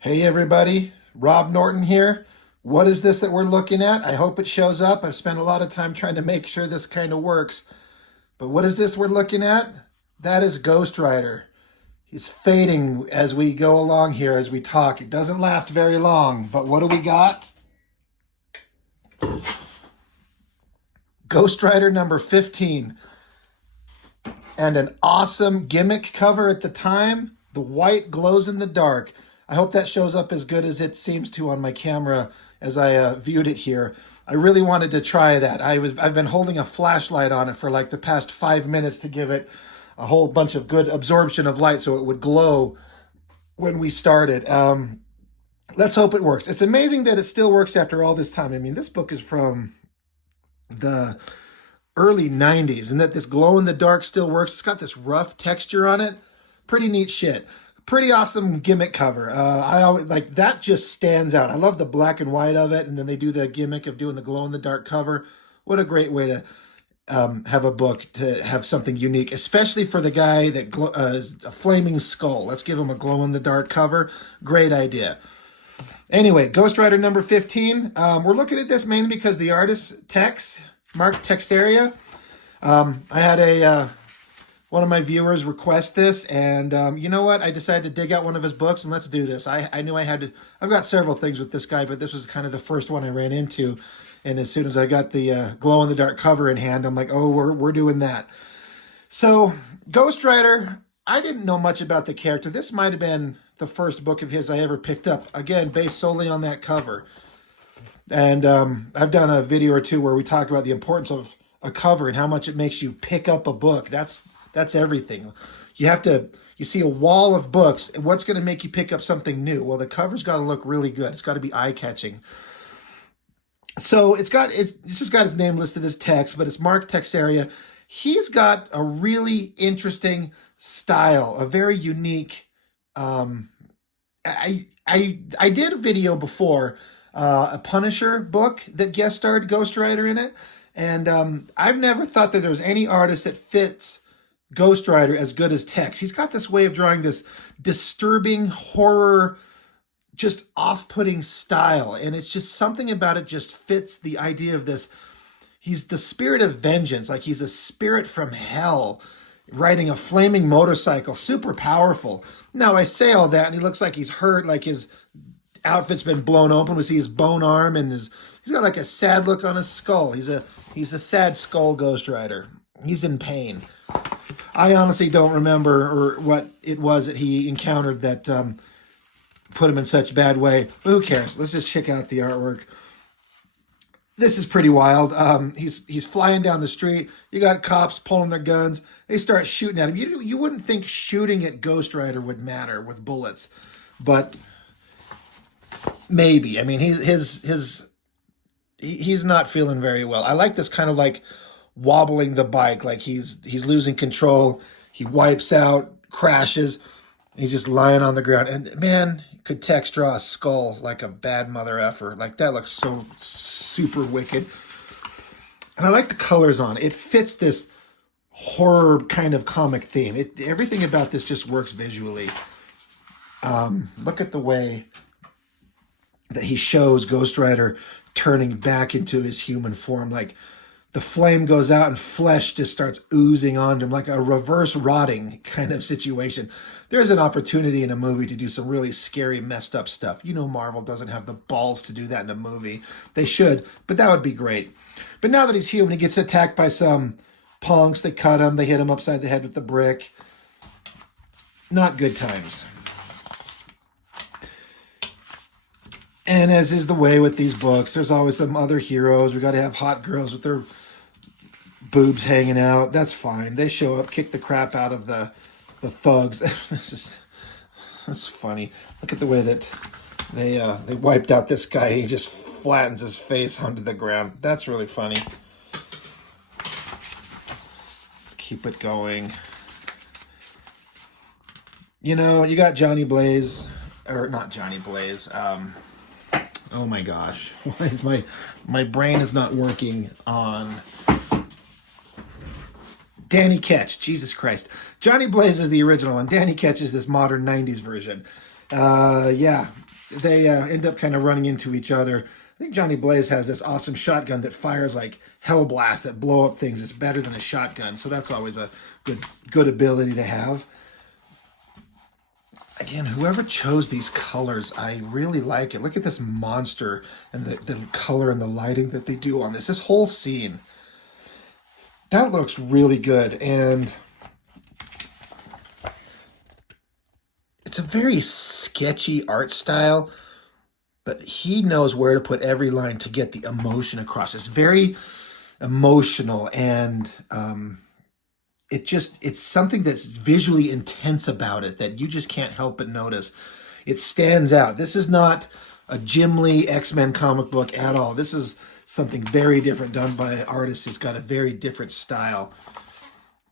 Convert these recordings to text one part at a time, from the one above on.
Hey everybody, Rob Norton here. What is this that we're looking at? I hope it shows up. I've spent a lot of time trying to make sure this kind of works. But what is this we're looking at? That is Ghostrider. He's fading as we go along here, as we talk. It doesn't last very long, but what do we got? Ghostrider number 15. And an awesome gimmick cover at the time. The white glows in the dark. I hope that shows up as good as it seems to on my camera as I viewed it here. I really wanted to try that. I've been holding a flashlight on it for like the past 5 minutes to give it a whole bunch of good absorption of light so it would glow when we started. Let's hope it works. It's amazing that it still works after all this time. I mean, this book is from the early 90s and that this glow in the dark still works. It's got this rough texture on it. Pretty neat shit. Pretty awesome gimmick cover. I always like that, just stands out. I love the black and white of it, and then they do the gimmick of doing the glow in the dark cover. What a great way to have a book, to have something unique, especially for the guy that is a flaming skull. Let's give him a glow in the dark cover. Great idea. Anyway, Ghostrider number 15. We're looking at this mainly because the artist Mark Texeira. I had one of my viewers request this, and you know what? I decided to dig out one of his books, and let's do this. I knew I had to. I've got several things with this guy, but this was kind of the first one I ran into. And as soon as I got the glow-in-the-dark cover in hand, I'm like, oh, we're doing that. So, Ghostrider, I didn't know much about the character. This might have been the first book of his I ever picked up. Again, based solely on that cover. And I've done a video or two where we talk about the importance of a cover and how much it makes you pick up a book. That's everything. You see a wall of books, and what's going to make you pick up something new? Well, the cover's got to look really good. It's got to be eye-catching. So this has got his name listed as Tex, but it's Mark Texeira. He's got a really interesting style, a very unique. I did a video before, a Punisher book that guest starred Ghostrider in it, and I've never thought that there's any artist that fits Ghostrider as good as Tex. He's got this way of drawing this disturbing horror, just off-putting style, and it's just something about it just fits the idea of this. He's the spirit of vengeance, like he's a spirit from hell riding a flaming motorcycle, super powerful. Now I say all that, and he looks like he's hurt, like his outfit's been blown open. We see his bone arm, and he's got like a sad look on his skull. He's a sad skull Ghostrider. He's in pain. I honestly don't remember or what it was that he encountered that put him in such bad way. But who cares? Let's just check out the artwork. This is pretty wild. He's flying down the street. You got cops pulling their guns. They start shooting at him. You wouldn't think shooting at Ghostrider would matter with bullets, but maybe. I mean, he's not feeling very well. I like this kind of like wobbling the bike, like he's losing control. He wipes out, crashes. He's just lying on the ground. And man, could Tex draw a skull like a bad mother effer? Like that looks so super wicked. And I like the colors on it. It fits this horror kind of comic theme. Everything about this just works visually. Look at the way that he shows Ghostrider turning back into his human form. Like the flame goes out and flesh just starts oozing onto him, like a reverse rotting kind of situation. There's an opportunity in a movie to do some really scary, messed up stuff. You know, Marvel doesn't have the balls to do that in a movie. They should, but that would be great. But now that he's human, he gets attacked by some punks. They cut him. They hit him upside the head with the brick. Not good times. And as is the way with these books, there's always some other heroes. We got to have hot girls with their boobs hanging out. That's fine. They show up, kick the crap out of the thugs. That's funny. Look at the way that they wiped out this guy. He just flattens his face onto the ground. That's really funny. Let's keep it going. You know, you got Johnny Blaze, or not Johnny Blaze. Oh my gosh, why is my brain is not working on Danny Ketch, Jesus Christ. Johnny Blaze is the original, and Danny Ketch is this modern 90s version. Yeah, they end up kind of running into each other. I think Johnny Blaze has this awesome shotgun that fires like hellblast that blow up things. It's better than a shotgun, so that's always a good ability to have. Again, whoever chose these colors, I really like it. Look at this monster and the color and the lighting that they do on this. This whole scene. That looks really good, and it's a very sketchy art style, but he knows where to put every line to get the emotion across. It's very emotional, and it's something that's visually intense about it that you just can't help but notice. It stands out. This is not a Jim Lee X-Men comic book at all. This is something very different done by an artist who's got a very different style.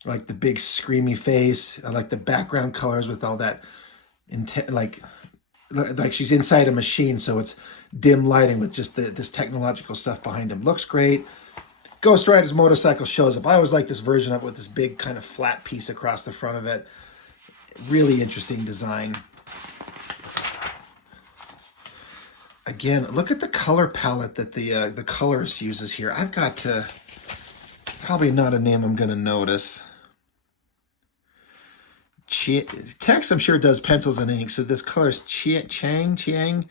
I like the big screamy face. I like the background colors with all that like she's inside a machine, so it's dim lighting with just this technological stuff behind him. Looks great. Ghostrider's motorcycle shows up. I always like this version of it with this big kind of flat piece across the front of it. Really interesting design. Again, look at the color palette that the colorist uses here. I've got to, probably not a name I'm going to notice. Tex, I'm sure, does pencils and ink, so this color is Chiang.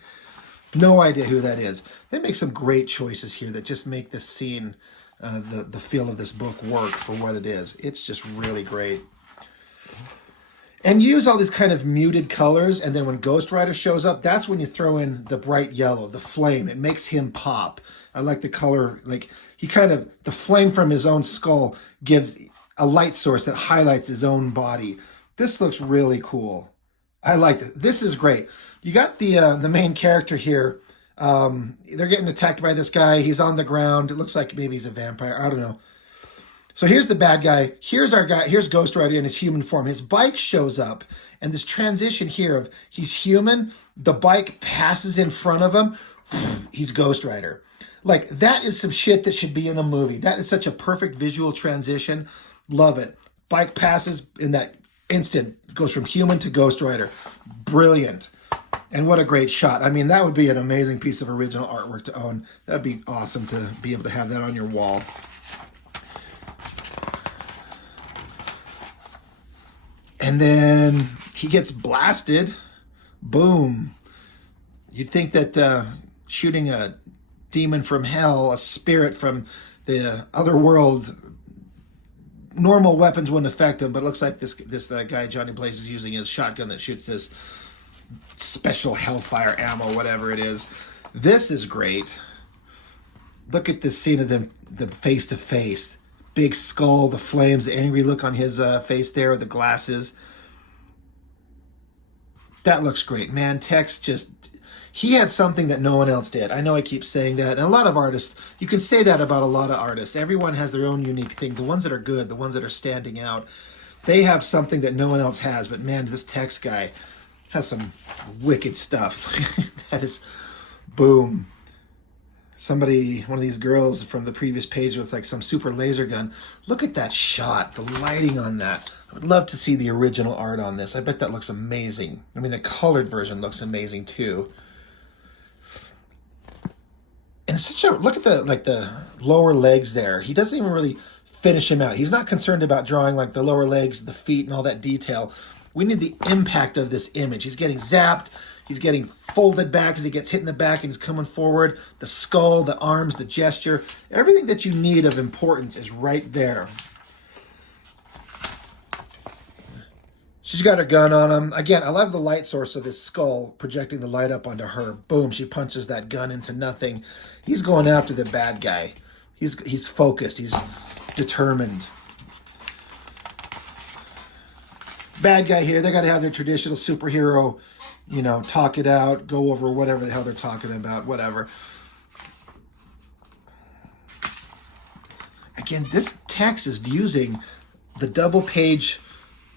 No idea who that is. They make some great choices here that just make this scene, the feel of this book work for what it is. It's just really great. And use all these kind of muted colors, and then when Ghostrider shows up, that's when you throw in the bright yellow, the flame. It makes him pop. I like the color, like the flame from his own skull gives a light source that highlights his own body. This looks really cool. I like it. This is great. You got the main character here. They're getting attacked by this guy. He's on the ground. It looks like maybe he's a vampire. I don't know. So here's the bad guy. Here's our guy. Here's Ghostrider in his human form. His bike shows up, and this transition here of he's human, the bike passes in front of him, he's Ghostrider. Like, that is some shit that should be in a movie. That is such a perfect visual transition. Love it. Bike passes in that instant, goes from human to Ghostrider. Brilliant. And what a great shot. I mean, that would be an amazing piece of original artwork to own. That'd be awesome to be able to have that on your wall. And then he gets blasted. Boom. You'd think that shooting a demon from hell, a spirit from the other world, normal weapons wouldn't affect him, but it looks like this guy Johnny Blaze is using his shotgun that shoots this special hellfire ammo, whatever it is. This is great. Look at this scene of them face to face. Big skull, the flames, the angry look on his face there with the glasses. That looks great, man. Tex he had something that no one else did. I know I keep saying that. And a lot of artists, you can say that about a lot of artists. Everyone has their own unique thing. The ones that are good, the ones that are standing out, they have something that no one else has. But man, this Tex guy has some wicked stuff. That is, boom. Somebody, one of these girls from the previous page with like some super laser gun. Look at that shot, the lighting on that. I would love to see the original art on this. I bet that looks amazing. I mean, the colored version looks amazing too. And it's such a, look at the lower legs there. He doesn't even really finish him out. He's not concerned about drawing like the lower legs, the feet, and all that detail. We need the impact of this image. He's getting zapped. He's getting folded back as he gets hit in the back and he's coming forward. The skull, the arms, the gesture. Everything that you need of importance is right there. She's got her gun on him. Again, I love the light source of his skull projecting the light up onto her. Boom, she punches that gun into nothing. He's going after the bad guy. He's focused. He's determined. Bad guy here, they got to have their traditional superhero, you know, talk it out, go over whatever the hell they're talking about, whatever. Again, this text is using the double page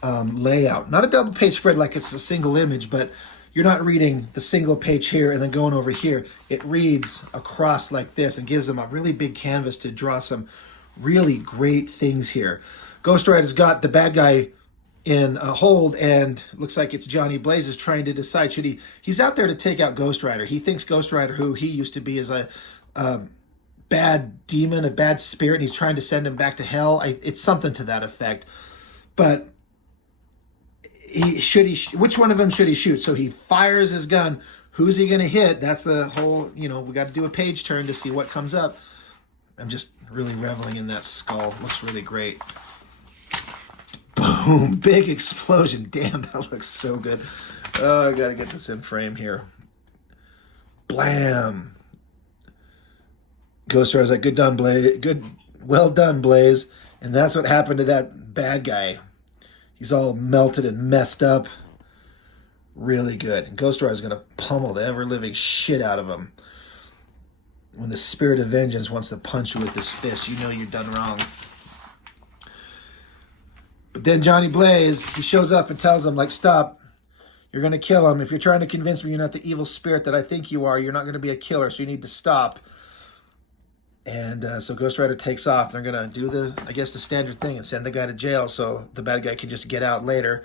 layout. Not a double page spread like it's a single image, but you're not reading the single page here and then going over here. It reads across like this and gives them a really big canvas to draw some really great things here. Ghostrider's got the bad guy in a hold, and looks like it's Johnny Blaze is trying to decide should he's out there to take out Ghostrider. He thinks Ghostrider, who he used to be, is a bad demon, a bad spirit, and he's trying to send him back to hell. It's something to that effect. But which one of them should he shoot? So he fires his gun. Who's he going to hit? That's the whole, we got to do a page turn to see what comes up. I'm just really reveling in that skull. Looks really great. Boom, big explosion. Damn, that looks so good. Oh, I got to get this in frame here. Blam. Ghostrider's like, well done, Blaze. And that's what happened to that bad guy. He's all melted and messed up. Really good. And Ghostrider's going to pummel the ever-living shit out of him. When the spirit of vengeance wants to punch you with this fist, you know you're done wrong. But then Johnny Blaze, he shows up and tells him, like, stop. You're going to kill him. If you're trying to convince me you're not the evil spirit that I think you are, you're not going to be a killer, so you need to stop. And so Ghostrider takes off. They're going to do the standard thing and send the guy to jail so the bad guy can just get out later.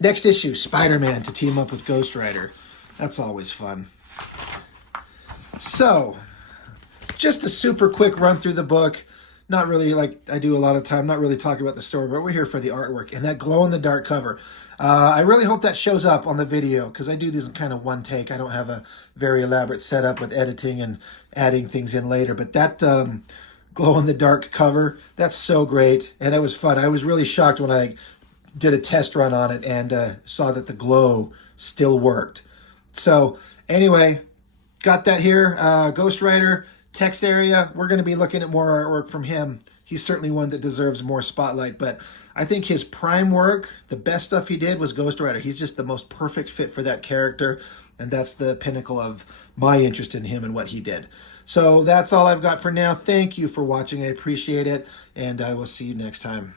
Next issue, Spider-Man to team up with Ghostrider. That's always fun. So, just a super quick run through the book. Not really, like I do a lot of time, not really talking about the story, but we're here for the artwork. And that glow-in-the-dark cover. I really hope that shows up on the video, because I do these in kind of one take. I don't have a very elaborate setup with editing and adding things in later. But that glow-in-the-dark cover, that's so great. And it was fun. I was really shocked when I did a test run on it and saw that the glow still worked. So, anyway, got that here. Ghostrider, Texeira, we're going to be looking at more artwork from him. He's certainly one that deserves more spotlight, but I think his prime work, the best stuff he did was Ghostrider. He's just the most perfect fit for that character, and that's the pinnacle of my interest in him and what he did. So that's all I've got for now. Thank you for watching. I appreciate it, and I will see you next time.